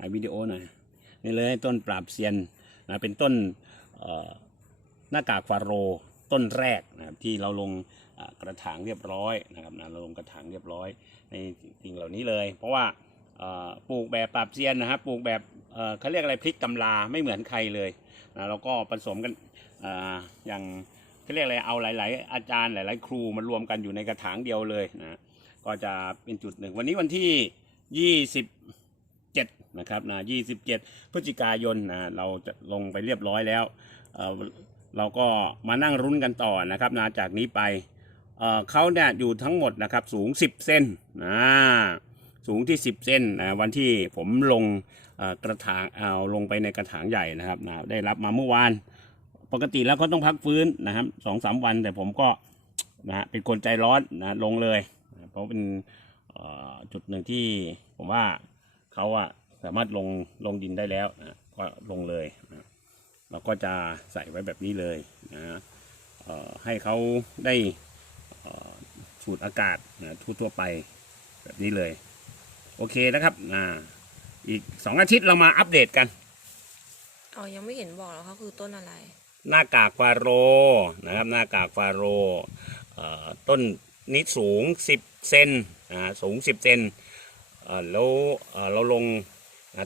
ถ่ายวิดีโอหน่อยนี่เลยต้นปราบเซียนนะเป็นต้นหน้ากากฟาโรต้นแรกนะครับที่เราลงกระถางเรียบร้อยนะครับนะเราลงกระถางเรียบร้อยในสิ่งเหล่านี้เลย เพราะว่าปลูกแบบปราบเซียนนะครับปลูกแบบเขาเรียกอะไรพลิกตำราไม่เหมือนใครเลยนะแล้วก็ผสมกันออย่างเขาเรียกอะไรเอาหลาย ๆ อาจารย์หลาย ๆ ครูมารวมกันอยู่ในกระถางเดียวเลยนะก็จะเป็นจุดหนึ่งวันนี้วันที่ยี่สิบ 27 นะครับนะ27 พฤศจิกายนนะเราจะลงไปเรียบร้อยแล้วเเราก็มานั่งรุ้นกันต่อนะครับนะจากนี้ไปเเขาเนี่ยอยู่ทั้งหมดนะครับสูง 10 เซนนะสูงที่ 10 เซนนะวันที่ผมลงกระถางเอาลงไปในกระถางใหญ่นะครับนะได้รับมาเมื่อวาน ปกติแล้วเขาต้องพักฟื้นนะครับสองสามวันแต่ผมก็นะเป็นคนใจร้อนนะลงเลย เพราะเป็นจุดหนึ่งที่ผมว่า เขาอะสามารถลงลงดินได้แล้วนะก็ลงเลยนะเราก็จะใส่ไว้แบบนี้เลยนะเอ่อให้เขาได้เอ่อสูดอากาศนะทั่วๆไปแบบนี้เลย โอเคนะครับอ่าอีกสองอาทิตย์เรามาอัปเดตกันอ๋อยังไม่เห็นบอกแล้วเขาคือต้นอะไร หน้ากากฟาโรห์นะครับ หน้ากากฟาโรห์เอ่อต้นนี้สูง 10 เซนอ่าสูง 10 เซนเอ่อ แล้วเราลง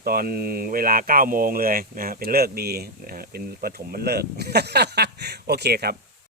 ตอนเวลา9โมงเลยนะฮะเป็นเลิกดีนะเป็นปฐมมันเลิก โอเคครับ